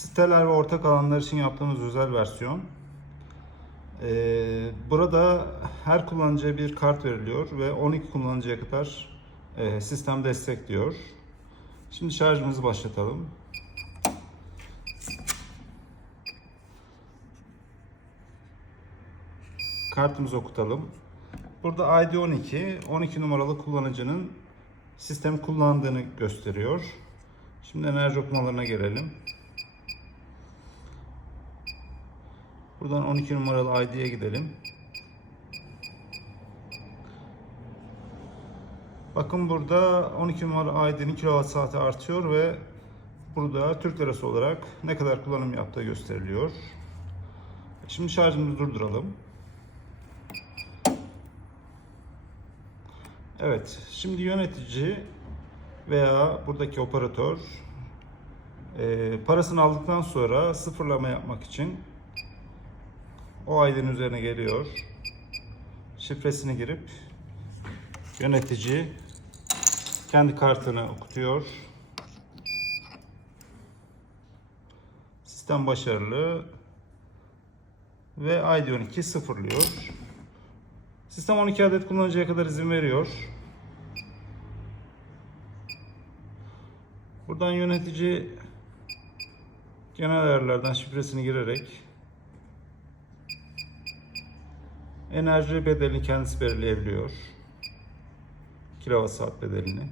Siteler ve ortak alanlar için yaptığımız özel versiyon. Ee, burada her kullanıcıya bir kart veriliyor ve 12 kullanıcıya kadar e, sistem destekliyor. Şimdi şarjımızı başlatalım. Kartımızı okutalım. Burada ID 12, 12 numaralı kullanıcının sistem kullandığını gösteriyor. Şimdi enerji okumalarına gelelim. Buradan 12 numaralı ID'ye gidelim. Bakın burada 12 numaralı ID'nin kilowatt saati artıyor ve burada Türk lirası olarak ne kadar kullanım yaptığı gösteriliyor. Şimdi şarjımızı durduralım. Evet, şimdi yönetici veya buradaki operatör e, parasını aldıktan sonra sıfırlama yapmak için o ID'nin üzerine geliyor. Şifresini girip yönetici kendi kartını okutuyor. Sistem başarılı ve ID12 sıfırlıyor. Sistem 12 adet kullanıcıya kadar izin veriyor. Buradan yönetici genel ayarlardan şifresini girerek enerji bedelini kendisi belirleyebiliyor. Kilowatt saat bedelini.